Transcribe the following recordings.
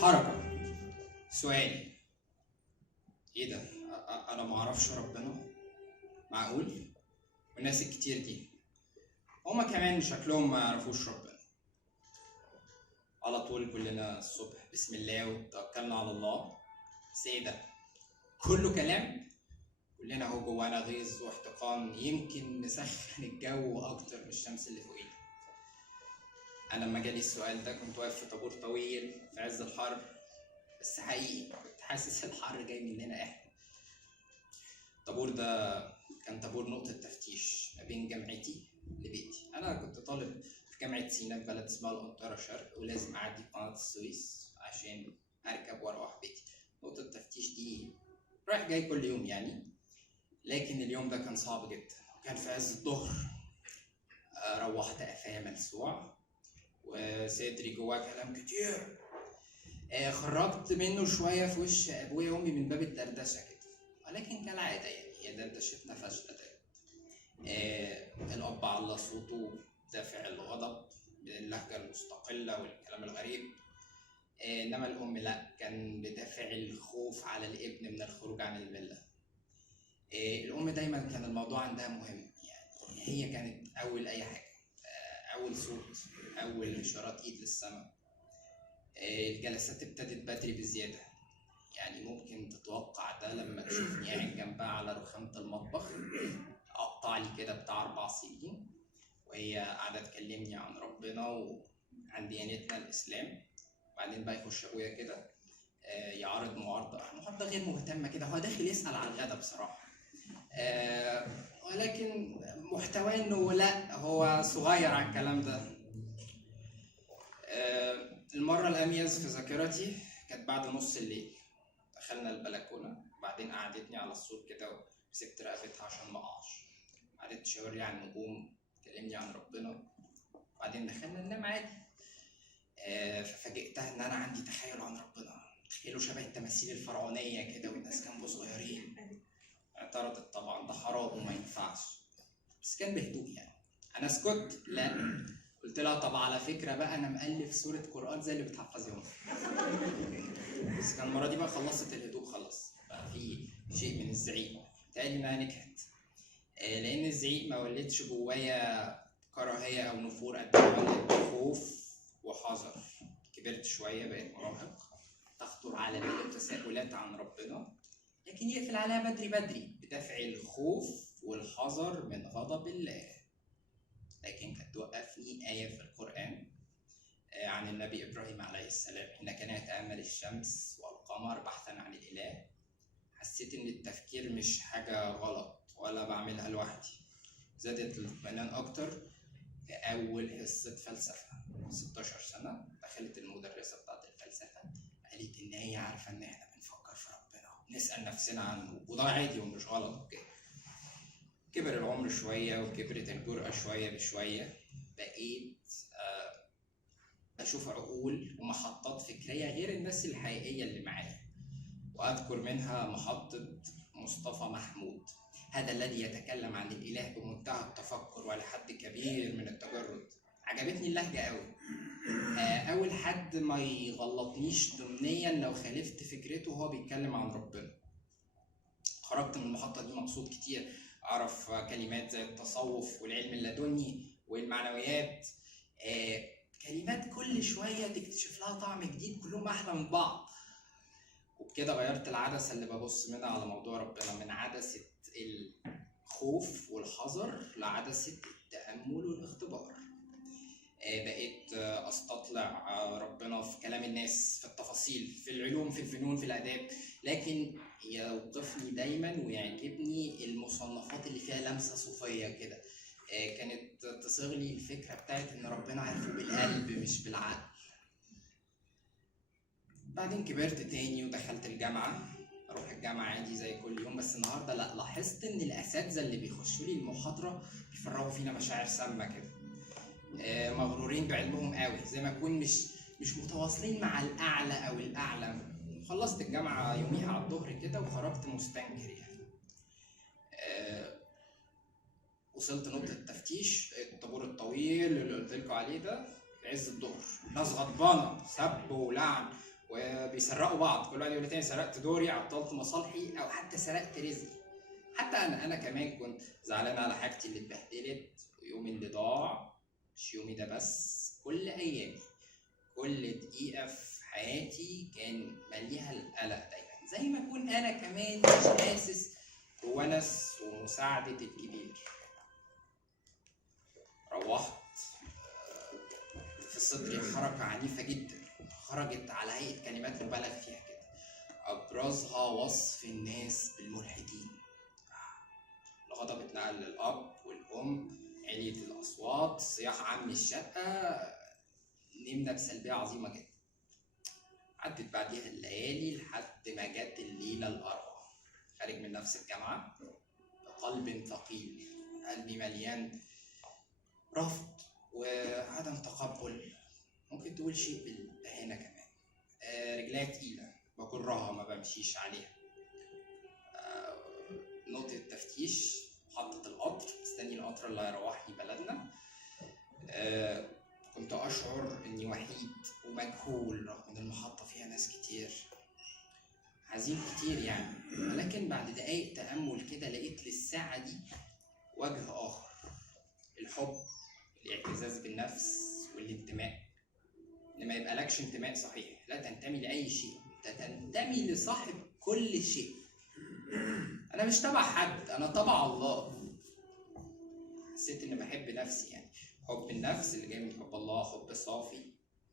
حركة. سؤال: ايه ده؟ انا ما اعرفش ربنا؟ معقول؟ والناس الكتير دي هما كمان شكلهم ما يعرفوش ربنا. على طول كلنا الصبح بسم الله وتوكلنا على الله. بس ايه ده؟ كله كلام. كلنا اهو جوانا غيظ واحتقان، يمكن نسخن الجو اكتر من الشمس اللي فوقينا. انا لما جالي السؤال ده كنت واقف في طابور طويل في عز الحر، بس حقيقي كنت حاسس الحر جاي مننا احنا. الطابور ده كان طابور نقطة تفتيش ما بين جامعتي لبيتي. أنا كنت طالب في جامعة سينا في بلد اسمها القنطرة شرق، ولازم أعدي قناة السويس عشان أركب وأروح بيتي. نقطة التفتيش دي رايح جاي كل يوم يعني، لكن اليوم ده كان صعب جدا وكان في عز الظهر. روحت قفايا ملسوع وصدري جواه كلام كتير. خرجت منه شوية في وش أبويا وأمي من باب الدردشة كده، ولكن كالعادة يعني هي دردشتنا فاشلة دايما. الأب على صوته دافع الغضب باللهجة المستقلة والكلام الغريب. إنما الأم لأ، كان بدافع الخوف على الابن من الخروج عن الملة. الأم دايما كان الموضوع عندها مهم، يعني هي كانت أول أي حاجة. أول صوت، أول إشارات إيد للسماء. الجلسات ابتدت بدري بزيادة، يعني ممكن تتوقع ده لما تشوفني قاعد جنبها على رخامة المطبخ أقطع لي كده بتاع 4 سنين وهي قاعدة تكلمني عن ربنا وعن ديانتنا الإسلام. وبعدين بقى يخش أبويا كده يعرض معارضة غير مهتمة كده، هو داخل يسأل على الغدا بصراحة. ولكن محتواه إنه لأ، هو صغير على الكلام ده. المرة الأميز في ذاكرتي كانت بعد نص الليل. دخلنا البلكونة، وبعدين قعدتني على السور كده ومسكت رقبتها عشان ما اقعش. قعدت تشاور لي على النجوم، تكلمني عن ربنا، وبعدين دخلنا ننام عادي. ففاجئتها ان انا عندي تخيل عن ربنا، تخيلوا شبه التماثيل الفرعونية كده والناس كانوا صغيرين. اعترضت طبعا، ده حرام وما ينفعش، بس كان بهدوء يعني. انا اسكت؟ لا. قلت لها طب على فكرة بقى انا مؤلف سورة قرآن زي اللي بتحفظيهم. بس كان المرة دي بقى خلصت الهدوء خلاص، بقى في شيء من الزعيق. بتهيألي إنها نجحت، لأن الزعيق ما ولدش جوايا كراهية أو نفور قد ما ولد خوف وحذر. كبرت شوية، بقيت مراهق، تخطر على بالي تساؤلات عن ربنا، لكن يقفل عليها بدري بدري بدافع الخوف والحذر من غضب الله. لكن كانت توقفني آية في القرآن عن النبي إبراهيم عليه السلام حين كان يتأمل الشمس والقمر بحثا عن الإله. حسيت إن التفكير مش حاجة غلط ولا بعملها لوحدي. زادت الاطمئنان أكتر في أول حصة فلسفة. 16 سنة دخلت المدرسة بتاعت الفلسفة، قالت إن هي عارفة إن إحنا بنفكر في ربنا ونسأل نفسنا عنه، وده عادي ومش غلط وكده. كبر العمر شوية وكبرت الجرأة شوية بشوية. بقيت بشوف عقول ومحطات فكرية غير الناس الحقيقية اللي معايا، وأذكر منها محطة مصطفى محمود، هذا الذي يتكلم عن الإله بمنتهى التفكر ولحد كبير من التجرد. عجبتني اللهجة قوي. أول حد ما يغلطنيش ضمنيا لو خالفت فكرته وهو بيتكلم عن ربنا. خرجت من المحطة دي مبسوط كتير، أعرف كلمات زي التصوف والعلم اللدني والمعنويات. كلمات كل شوية تكتشف لها طعم جديد، كلهم أحلى من بعض. وبكده غيرت العدسة اللي ببص منها على موضوع ربنا، من عدسة الخوف والحذر لعدسة التأمل والاختبار. بقيت استطلع ربنا في كلام الناس، في التفاصيل، في العلوم، في الفنون، في الآداب، لكن يوقفني دايما ويعجبني المصنفات اللي فيها لمسة صوفية كده. كانت تصيغ لي الفكرة بتاعت ان ربنا عارفه بالقلب مش بالعقل. بعدين كبرت تاني ودخلت الجامعة، اروح الجامعة عادي زي كل يوم، بس النهارده لا، لاحظت ان الاساتذة اللي بيخشوا لي المحاضرة بيفرغوا فينا مشاعر سامة كده. مغرورين بعلمهم قوي، زي ما يكون مش متواصلين مع الاعلى او الاعلم. خلصت الجامعة يوميها على الظهر كده وخرجت مستنكر يعني. وصلت نقطة التفتيش، الطابور الطويل اللي قلت لكم عليه ده في عز الظهر، ناس غضبانة سب ولعن وبيسرقوا بعض، كل واحد يقول للتاني سرقت دوري، عطلت مصالحي، او حتى سرقت رزقي. حتى انا كمان كنت زعلان على حاجتي اللي اتبهدلت، ويومي اللي ضاع. مش يومي ده بس، كل ايامي، كل دقيقه في حياتي كان مليها القلق دايما، زي ما اكون انا كمان مش حاسس بونس ومساعده الكبير. روحت في صدري حركه عنيفه جدا خرجت على هيئه كلمات مبالغ فيها كده، ابرزها وصف الناس بالملحدين. الغضب اتنقل للاب والام، عليت الاصوات، صياح عم الشقه، نمنا بسلبيه عظيمه جدا. عدت بعديها الليالي لحد ما جت الليله الاربع، خارج من نفس الجامعه بقلب ثقيل، قلبي مليان رفض وعدم تقبل، ممكن تقول شيء بالإهانة كمان. رجليا تقيلة بكرها ما بمشيش عليها. نقطة تفتيش، محطة القطر، مستني القطر اللي هيروحني بلدنا. كنت أشعر إني وحيد ومجهول رغم إن المحطة فيها ناس كتير، حزين كتير يعني. ولكن بعد دقايق تأمل كده لقيت للساعة دي وجه آخر، الحب، الاعتزاز بالنفس والانتماء. إن ما يبقالكش انتماء صحيح، لا تنتمي لأي شيء، أنت تنتمي لصاحب كل شيء. أنا مش تبع حد، أنا تبع الله. حسيت إني بحب نفسي، يعني حب النفس اللي جاي من حب الله، حب صافي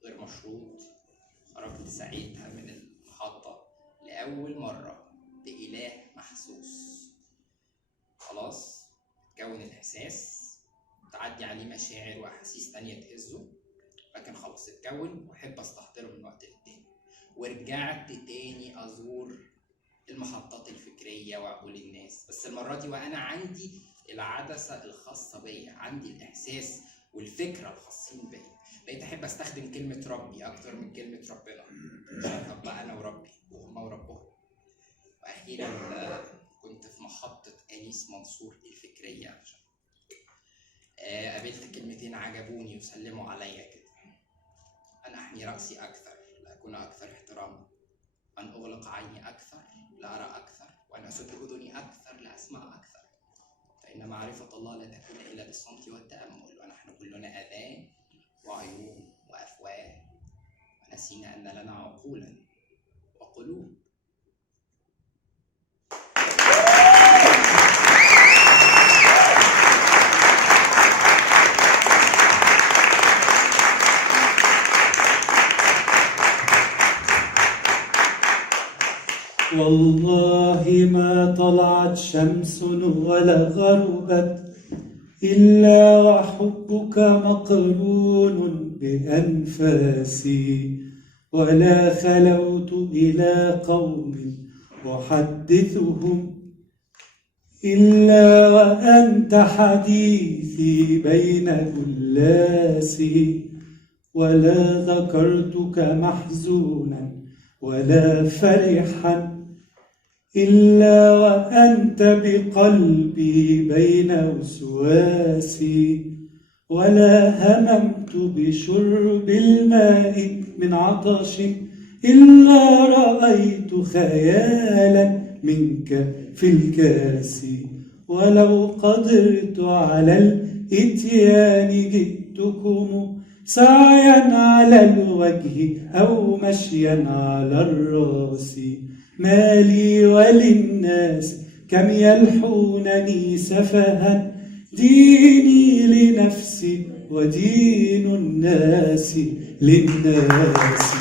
غير مشروط. خرجت ساعتها من المحطة لأول مرة بإله محسوس. خلاص اتكون الإحساس، تعدي عليه مشاعر وأحاسيس تانية تهزه، لكن خلاص اتكون وأحب أستحضره من وقت للتاني. ورجعت تاني أزور المحطات الفكرية وعقول الناس، بس المرة دي وأنا عندي العدسة الخاصة بيا، عندي الإحساس والفكرة الخاصين بيا. بقيت أحب أستخدم كلمة ربي أكتر من كلمة ربنا، عشان أبقى أنا وربي وهما وربهم. وأخيرا كنت في محطة أنيس منصور الفكرية، عشان قابلت كلمتين عجبوني وسلموا عليا كده: أن أحني رأسي أكثر لأكون أكثر احتراما، أن أغلق عيني أكثر لأرى أكثر، وأن أسد أذني أكثر لأسمع أكثر، فإن معرفة الله لا تكون إلا بالصمت والتأمل، ونحن كلنا آذان وعيون وأفواه، ونسينا أن لنا عقولا وقلوب. والله ما طلعت شمس ولا غربت إلا وحبك مقرون بأنفاسي، ولا خلوت إلى قوم أحدثهم إلا وأنت حديثي بين ألاسي، ولا ذكرتك محزونا ولا فرحا إلا وأنت بقلبي بين وسواسي، ولا هممت بشرب الماء من عطش إلا رأيت خيالا منك في الكاس، ولو قدرت على الإتيان جئتكم سعيا على الوجه أو مشيا على الراس، ما لي وللناس كم يلحونني سفها، ديني لنفسي ودين الناس للناس.